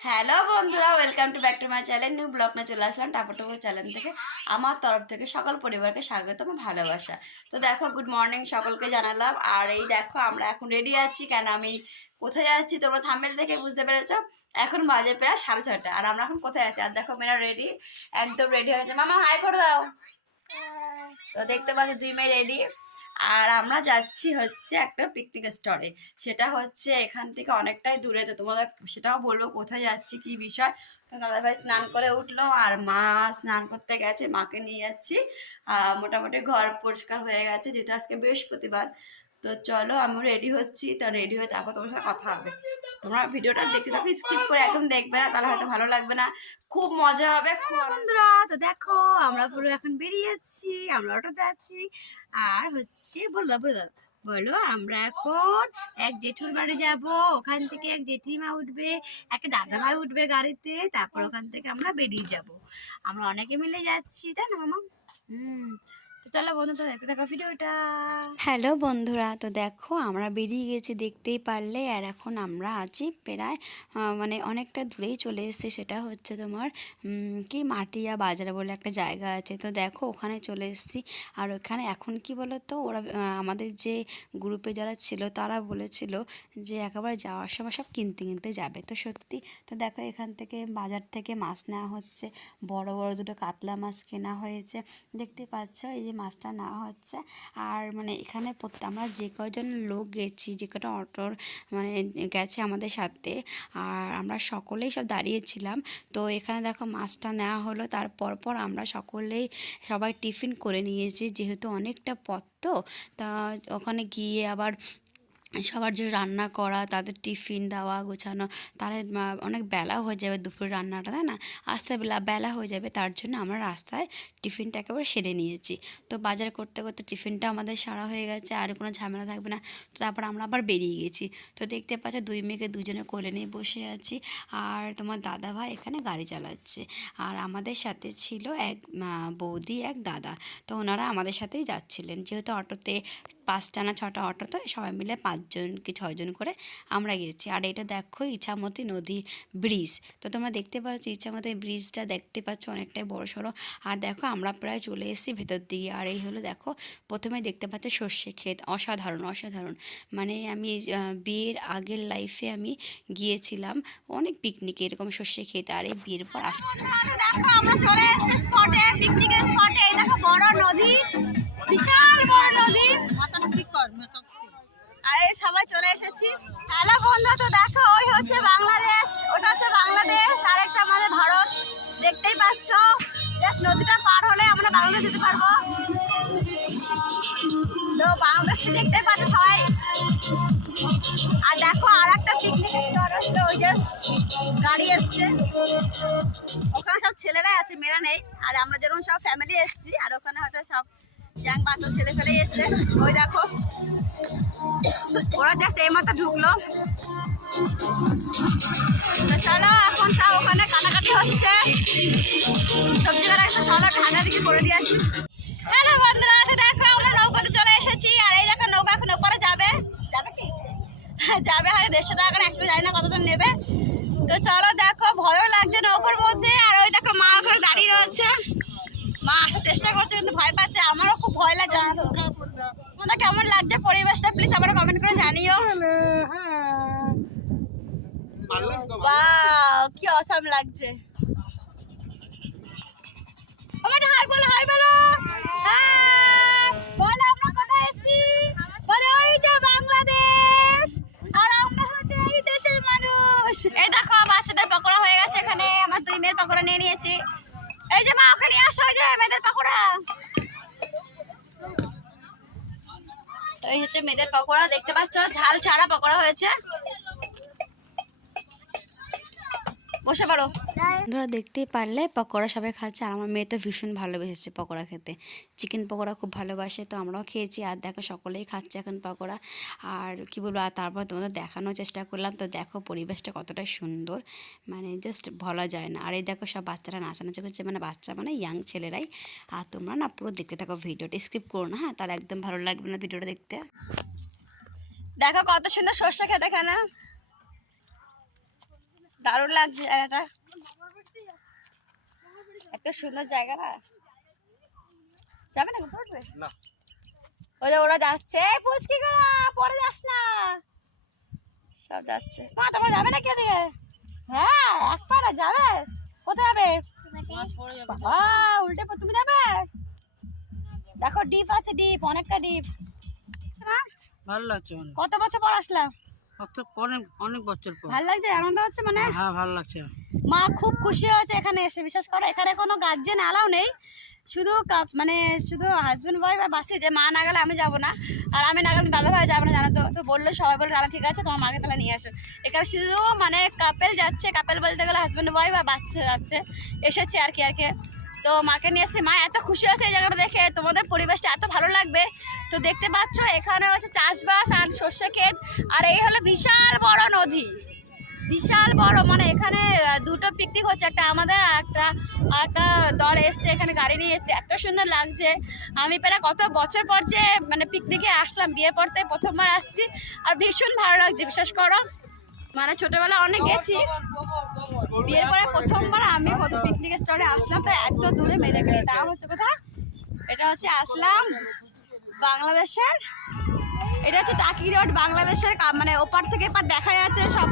Hello বন্ধুরা, welcome to back to my channel. New blog নিয়ে চলে আসলাম টাপাটুকু চ্যানেল থেকে। আমার তরফ থেকে সকল পরিবারকে স্বাগত, আমার ভালোবাসা। তো দেখো, গুড মর্নিং সকলকে জানালাম। আর এই দেখো, আমরা এখন রেডি আছি। কেন আমি কোথায় যাচ্ছি তোমরা থাম্বনেল দেখে বুঝতে পেরেছো। এখন বাজে প্রায় 6:30, আর আমরা এখন কোথায় আছি। আর দেখো, মেয়েরা রেডি, একদম রেডি হয়েছে। মামা হাই করে দাও। তো দেখতে পাচ্ছি দুই মেয়ে রেডি। আর আমরা যাচ্ছি হচ্ছে একটা পিকনিক স্পটে। সেটা হচ্ছে এখান থেকে অনেকটাই দূরে। তো তোমাদের সেটাও বলবো কোথায় যাচ্ছি, কি বিষয়। তো দাদাভাই স্নান করে উঠলো, আর মা স্নান করতে গেছে, মাকে নিয়ে যাচ্ছি। মোটামুটি ঘর পরিষ্কার হয়ে গেছে, যেহেতু আজকে বৃহস্পতিবার। তো চলো, আমিও রেডি হচ্ছি। তো রেডি হয়ে তারপর তোমার সাথে কথা হবে। তোমরা ভিডিওটা দেখতে থাকো, স্কিপ করে একদম দেখবে না, তাহলে হয়তো ভালো লাগবে না। খুব মজা হবে বন্ধুরা। তো দেখো, আমরা পুরো এখন বেরিয়ে যাচ্ছি, আমরা অটোতে আছি। আর হচ্ছে বলো বলো বলো, আমরা এখন এক জেঠুর বাড়ি যাব। ওখান থেকে এক জেঠিমা উঠবে, এক দাদা ভাই উঠবে গাড়িতে। তারপর ওখান থেকে আমরা বেরিয়ে যাব। আমরা অনেকে মিলে যাচ্ছি, তাই না মামা? হুম। তো চলো বন্ধু, দেখতে থাকো ভিডিওটা। হ্যালো বন্ধুরা, তো দেখো আমরা বেরিয়ে গেছি দেখতেই পারলে। আর এখন আমরা আছি প্রায় মানে অনেকটা দূরেই চলে এসেছি। সেটা হচ্ছে তোমার কি মাটিয়া বাজার বলে একটা জায়গা আছে। তো দেখো ওখানে চলে এসেছি। আর ওখানে এখন কি বলো তো, ওরা আমাদের যে গ্রুপে যারা ছিল তারা বলেছিল যে একেবারে যাওয়ার সময় সব কিনতে কিনতে যাবে। তো সত্যি। তো দেখো, এখান থেকে বাজার থেকে মাছ নেওয়া হচ্ছে। বড় বড় দুটো কাতলা মাছ কেনা হয়েছে, দেখতে পাচ্ছ। এই যে মাছটা নেওয়া হচ্ছে। আর মানে এখানে আমরা যে কয়জন লোক গেছি, যে কটা অটোর মানে গেছে আমাদের সাথে, আর আমরা সকলেই সব দাঁড়িয়েছিলাম। তো এখানে দেখো মাছটা নেওয়া হলো। তারপর আমরা সবাই টিফিন করে নিয়েছি, যেহেতু অনেকটা পথ। তো তা ওখানে গিয়ে আবার সবার যে রান্না করা, তাদের টিফিন দেওয়া গোছানো, তাহলে অনেক বেলা হয়ে যাবে দুপুরে রান্নাটা, তাই না? আসতে বেলা হয়ে যাবে, তার জন্য আমরা রাস্তায় টিফিনটা একেবারে সেরে নিয়েছি। তো বাজার করতে করতে টিফিনটা আমাদের সারা হয়ে গেছে, আর কোনো ঝামেলা থাকবে না। তো তারপর আমরা আবার বেরিয়ে গেছি। তো দেখতে পাচ্ছ, দুই মেয়েকে দুজনে কোলে নিয়ে বসে আছি। আর তোমার দাদা ভাই এখানে গাড়ি চালাচ্ছে। আর আমাদের সাথে ছিল এক বৌদি, এক দাদা। তো ওনারা আমাদের সাথেই যাচ্ছিলেন, যেহেতু অটোতে 5টা না 6টা অটো, তো সবাই মিলে 5জন কি 6জন করে আমরা গেছি। আর এটা দেখো ইছামতি নদী ব্রিজ। তো তোমরা দেখতে পাচ্ছ ইছামতি ব্রিজটা, দেখতে পাচ্ছ অনেকটাই বড় সড়ো। আর দেখো আমরা প্রায় চলে এসেছি ভেতর দিকে। আর এই হলো দেখো, প্রথমে দেখতে পাচ্ছ সর্ষে ক্ষেত। অসাধারণ অসাধারণ। মানে আমি বিয়ের আগের লাইফে আমি গিয়েছিলাম অনেক পিকনিকে, এরকম সর্ষে ক্ষেত। আর এই বিয়ের পর দেখো আমরা চলে এসেছি স্পটে, পিকনিকের স্পটে। এই দেখো বড় নদী, বিশাল বড় নদী। আরে সবাই চলে এসেছি। হ্যালো বন্ধু, তো দেখো ওই হচ্ছে বাংলাদেশ, ওটা হচ্ছে বাংলাদেশ, আর একটা আমাদের ভারত। দেখতেই পাচ্ছ, জাস্ট নদীটা পার হলে আমরা বাংলাদেশ যেতে পারবো। তো বাংলাদেশ দেখতে পাচ্ছ সবাই। আর দেখো আর একটা পিকনিক স্পট আসলো, ওই যে গাড়ি এসছে, ওখানে সব ছেলেরাই আছে, মেয়েরা নেই। আর আমরা যেরকম সব ফ্যামিলি এসছি, আর ওখানে হয়তো সব ইয়াং বাচ্চা ছেলে ফেলে এসছে। ওই দেখো ওরা জাস্ট এই মাথা ঢুকলো। চলো এখন সব ওখানে কাটাকাটি হচ্ছে, সবজি কাটা একটা চলো ঢাকা দিকে করে দিয়ে আসি। হ্যালো বন্ধুরা, দেখো আমরা নৌকাতে চলে এসেছি। আর এই দেখো নৌকা এখন ওপরে যাবে। যাবে কি? যাবে হয়তো 150 টাকা করে, একটু জানি না কতটা নেবে। তো চলো, দেখো ভয়ও লাগছে নৌকার মধ্যে। আর ওই দেখো মা ওখানে দাঁড়িয়ে রয়েছে, মা আসার চেষ্টা করছে কিন্তু ভয় পাচ্ছে। আমারও খুব ভয় লাগে। তোমাদের কেমন লাগছে পরিবেশটা, প্লিজ আমরা কমেন্ট করে জানিও। ওয়াও, কি অসাম লাগছে। হাই বলো, হাই বলো, হাই বলো। আমরা কোথায় এসেছি? বলে ওই যে বাংলাদেশ, আর আমরা হচ্ছে এই দেশের মানুষ। এই দেখো বাচ্চাদের পকোড়া হয়ে গেছে এখানে। আমার দুই মেয়ের পকোড়া নিয়ে নিয়েছি। এই যে মা ওখানে আসো, ওই যে মেয়েদের পকোড়া। তো এই হচ্ছে মেয়েদের পকোড়া, দেখতে পাচ্ছ ঝাল ছাড়া পকোড়া হয়েছে। বসে পারো। বন্ধুরা দেখতেই পারলে পকোড়া সবাই খাচ্ছে। আর আমার মেয়ে তো ভীষণ ভালোবেসেছে পকোড়া খেতে, চিকেন পকোড়া খুব ভালোবাসে। তো আমরাও খেয়েছি। আর দেখো সকলেই খাচ্ছে এখন পকোড়া। আর কি বলবো, আর তারপর তোমাদের দেখানোর চেষ্টা করলাম। তো দেখো পরিবেশটা কতটা সুন্দর, মানে জাস্ট বলা যায় না। আর এই দেখো সব বাচ্চারা নাচানাচি করছে, মানে বাচ্চা মানে ইয়াং ছেলেরাই। আর তোমরা না পুরো দেখতে থাকো ভিডিওটা, স্কিপ করো না, হ্যাঁ? তার একদম ভালো লাগবে না ভিডিওটা দেখতে। দেখো কত সুন্দর সর্ষে খেতে এখানে। দারুণ লাগছে জায়গাটা, এত সুন্দর জায়গা না। যাবে না পড়বে না, ওই যে ওরা যাচ্ছে, পুচকি গুলো পরে যাস না, সব যাচ্ছে। মা তোমরা যাবে না কে দিকে? হ্যাঁ এক পারা যাবে, কোথায় যাবে? উল্টে তুমি যাবে? দেখো ডিপ আছে, ডিপ, অনেকটা ডিপ। ভালো লাগছে। কত বছর পর আসলাম? অনেক বছর পর। ভালো লাগছে, আনন্দ হচ্ছে মানে? হ্যাঁ ভালো লাগছে। মা খুব খুশি হয়েছে এখানে এসে, বিশ্বাস করো এখানে কোনো গার্জেন অ্যালাউ নেই, শুধু মানে শুধু হাজব্যান্ড ওয়াইফ আর বাসে, যে মা না গেলে আমি যাবো না, আর আমি না গেলে দাদা ভাই যাবে না, জানো তো। তো বললো সবাই, বলে তাহলে ঠিক আছে তোমার মাকে তাহলে নিয়ে আসো। এখানে শুধু মানে কাপেল যাচ্ছে, কাপেল বলতে গেলে হাজব্যান্ড ওয়াইফ আর বাচ্চা যাচ্ছে, এসেছে আর কি। তো মাকে নিয়ে এসে মা এত খুশি আছে এই জায়গাটা দেখে, তোমাদের পরিবেশটা এত ভালো লাগবে। তো দেখতে পাচ্ছ এখানে হচ্ছে চাষবাস আর সর্ষে ক্ষেত, আর এই হলো বিশাল বড় নদী, বিশাল বড়। মানে এখানে দুটো পিকনিক হচ্ছে, একটা আমাদের আর একটা দল এসছে এখানে, গাড়ি নিয়ে এসছে, এত সুন্দর লাগছে। আমি প্রায় কত বছর পর যে মানে পিকনিকে আসলাম, বিয়ের পর থেকে প্রথমবার আসছি, আর ভীষণ ভালো লাগছে বিশ্বাস করো। মানে ছোটবেলায় অনেক গেছি, বিয়ের পরে প্রথমবার আমি কত পিকনিক স্পটে আসলাম, তো এত দূরে মেয়েদের। তা হচ্ছে কোথায়, এটা হচ্ছে আসলাম বাংলাদেশের, এটা হচ্ছে টাকি রোড, বাংলাদেশের মানে ওপার থেকে এপার দেখা যাচ্ছে সব,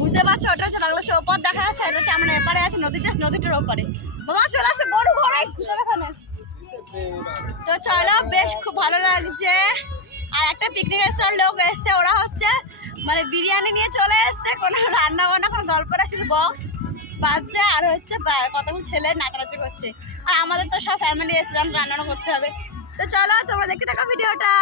বুঝতে পারছো? ওটা হচ্ছে বাংলাদেশের ওপার দেখা যাচ্ছে, এটা হচ্ছে আমরা এপারে আছে নদীটার ওপারে। বাবা চলে আসছে গরু ঘরে এখানে। তো চলো, বেশ খুব ভালো লাগছে। আর একটা পিকনিক স্পট লোক এসছে, ওরা হচ্ছে মানে বিরিয়ানি নিয়ে চলে এসছে, কোনো রান্না বান্না কোনো গল্প না, শুধু বক্স বাজছে আর হচ্ছে কতগুলো ছেলে নাচানাচি করছে। আর আমাদের তো সব ফ্যামিলি এসছে, রান্না করতে হবে। তো চলো তোমরা দেখতে থাকো ভিডিওটা।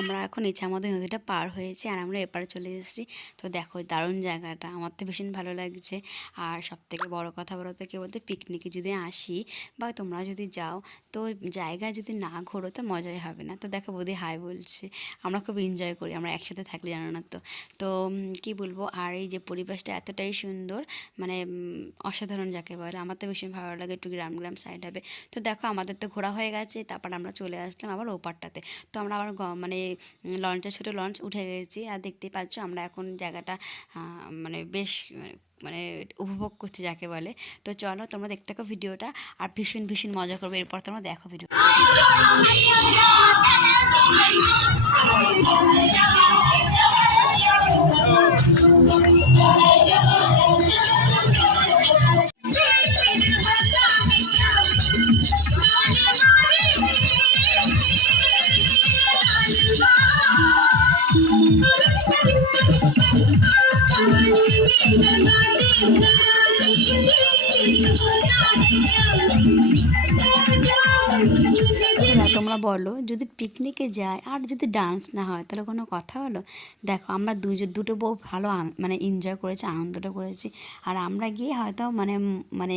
আমরা এখন ইচ্ছামতো নদীটা পার হয়েছি আর আমরা এপারে চলে এসেছি। তো দেখো দারুণ জায়গাটা, আমার তো ভীষণ ভালো লাগছে। আর সবথেকে বড় কথা বলতে কি বলতে, পিকনিকে যদি আসি বা তোমরা যদি যাও, তো জায়গায় যদি না ঘোরো তো মজাই হবে না। তো দেখো বৌদি হাই বলছে, আমরা খুব এনজয় করি আমরা একসাথে থাকলে, জানো না তো। তো কি বলবো, আর এই যে পরিবেশটা এতটাই সুন্দর, মানে অসাধারণ যাকে বলে, আমার তো ভীষণ ভালো লাগে। একটু গ্রাম সাইড হবে। তো দেখো আমাদের তো ঘোরা হয়ে গেছে, তারপর আমরা চলে আসলাম আবার ওপারটাতে। তো আমরা আবার মানে লঞ্চে, ছোটো লঞ্চ উঠে গেছি, আর দেখতেই পাচ্ছ আমরা এখন জায়গাটা মানে বেশ মানে উপভোগ করছি যাকে বলে। তো চলো তোমরা দেখতে থাকো ভিডিওটা, আর ভীষণ মজা করবে। এরপর তোমরা দেখো ভিডিও। তোমরা বলো, যদি পিকনিকে যায় আর যদি ডান্স না হয় তাহলে কোনো কথা হলো? দেখো আমরা দুটো বউ ভালো মানে এনজয় করেছি, আনন্দটা করেছি। আর আমরা গিয়ে হয়তো মানে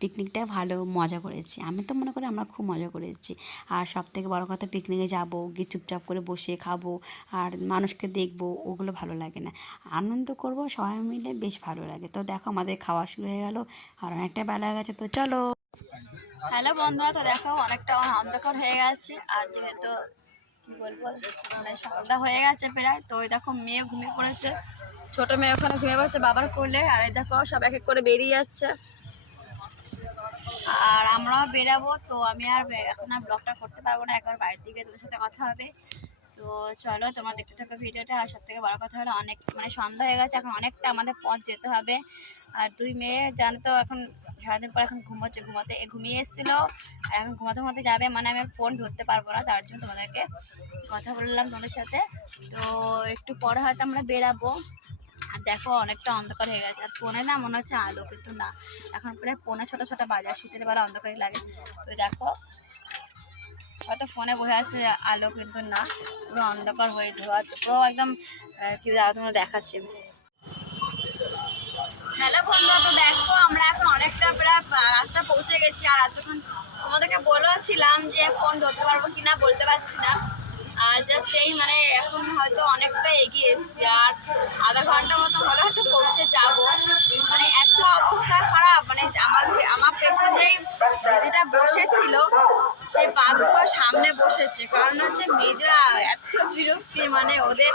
পিকনিকটা ভালো মজা করেছি। আমি তো মনে করি আমরা খুব মজা করেছি। আর সবথেকে বড় কথা, পিকনিকে যাবো, গিয়ে চুপচাপ করে বসে খাবো আর মানুষকে দেখবো, ওগুলো ভালো লাগে না। আনন্দ করব সবাই মিলে, বেশ ভালো লাগে। তো দেখো আমাদের খাওয়া শুরু হয়ে গেল, আর অনেকটা বেলা হয়ে গেছে, তো চলো। হ্যালো বন্ধুরা, তো দেখো অনেকটা অন্ধকার হয়ে গেছে, আর যেহেতু কি বলবো মানে সকালটা হয়ে গেছে প্রায়। তো ওই দেখো মেয়ে ঘুমিয়ে পড়েছে, ছোটো মেয়ে ওখানে ঘুমিয়ে পড়েছে বাবার কোলে, আর এই দেখো সব এক এক করে বেরিয়ে যাচ্ছে, আর আমরাও বেরাবো। তো আমি আর এখন আর ব্লগটা করতে পারবো না, একবার বাড়ির দিকে তোদের সাথে কথা হবে। তো চলো তোমরা দেখতে থাকো ভিডিওটা। আর সব থেকে বড় কথা হলো, অনেক মানে সন্ধ্যা হয়ে গেছে, এখন অনেকটা আমাদের পথ যেতে হবে। আর দুই মেয়ে জানো তো এখন সারাদিন পর এখন ঘুমিয়ে এসেছিলো, আর এখন ঘুমাতে যাবে, মানে আমি ফোন ধরতে পারবো না, তার জন্য তোমাদেরকে কথা বললাম তোমাদের সাথে। তো একটু পরে হয়তো আমরা বেরাবো। আর দেখো অনেকটা অন্ধকার হয়ে গেছে, আর ফোনে না মনে হচ্ছে আলো, কিন্তু না, এখন প্রায় পৌনে ছটা বাজার, শীতের বেলা অন্ধকারই লাগে। তো দেখো হয়তো ফোনে বোঝা যাচ্ছে আলো, কিন্তু না, পুরো অন্ধকার হয়ে পুরো একদম কি দাঁড়া তোমরা দেখাচ্ছি। হ্যালো বন্ধুরা, তো দেখো আমরা এখন অনেকটা প্রায় রাস্তা পৌঁছে গেছি। আর এতক্ষণ তোমাদেরকে বলেছিলাম যে ফোন ধরতে পারবো কিনা বলতে পারছি না। আর জাস্ট এই মানে এখন হয়তো অনেকটা এগিয়ে এসেছি, আর আধা ঘন্টা মতো হলে হয়তো পৌঁছে যাব। মানে এত অবস্থা খারাপ, মানে আমার পেছনে যেটা বসেছিল সেই বাঘটার সামনে বসেছে, কারণ হচ্ছে মেয়েরা এত বিরক্তি, মানে ওদের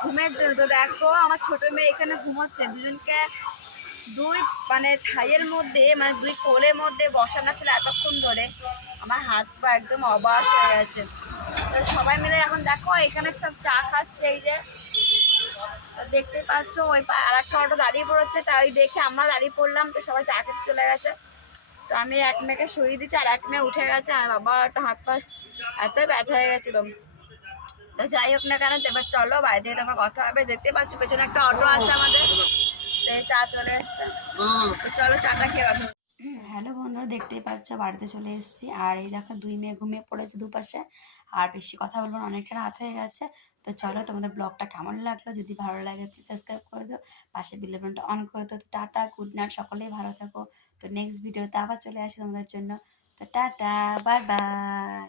ঘুমের জন্য। তো দেখো আমার ছোট মেয়ে এখানে ঘুমোচ্ছে, দুজনকে দুই মানে থাইয়ের মধ্যে, মানে দুই কোলের মধ্যে বসানো ছিল এতক্ষণ ধরে। আমার হাত পা একদম অবাস হয়ে গেছে। তো সবাই মিলে এখন দেখো এখানে সব চা খাচ্ছে, এই যে দেখতে পাচ্ছ। ওই আর একটা অটো দাঁড়িয়ে পড়েছে, তাই দেখে আমরা দাঁড়িয়ে পড়লাম। তো সবাই চা খেতে চলে গেছে। তো আমি এক মেয়েকে শুয়ে দিচ্ছি, আর এক মেয়ে উঠে গেছে। আর বাবা একটা হাত পা এত ব্যথা হয়ে গেছিল। তো যাই হোক না কেন, এবার চলো বাড়ি থেকে তোমার কথা হবে। দেখতে পাচ্ছ পেছনে একটা অটো আছে আমাদের। তো এই চা চলে এসছে, তো চলো চাটা খেয়ে কথা। হ্যালো বন্ধুরা, দেখতেই পাচ্ছ বাড়িতে চলে এসেছি। আর এই দেখো দুই মেয়ে ঘুমিয়ে পড়েছে দুপাশে। আর বেশি কথা বলবো না, অনেকটা রাত হয়ে গেছে। তো চলো, তোমাদের ব্লগটা কেমন লাগলো, যদি ভালো লাগে প্লিজ সাবস্ক্রাইব করে দিও, পাশে বেল বাটনটা অন করে দিও। তো টাটা, গুড নাইট, সকলেই ভালো থাকো। তো নেক্সট ভিডিওতে আবার চলে আসি তোমাদের জন্য। তো টাটা, বাই বাই।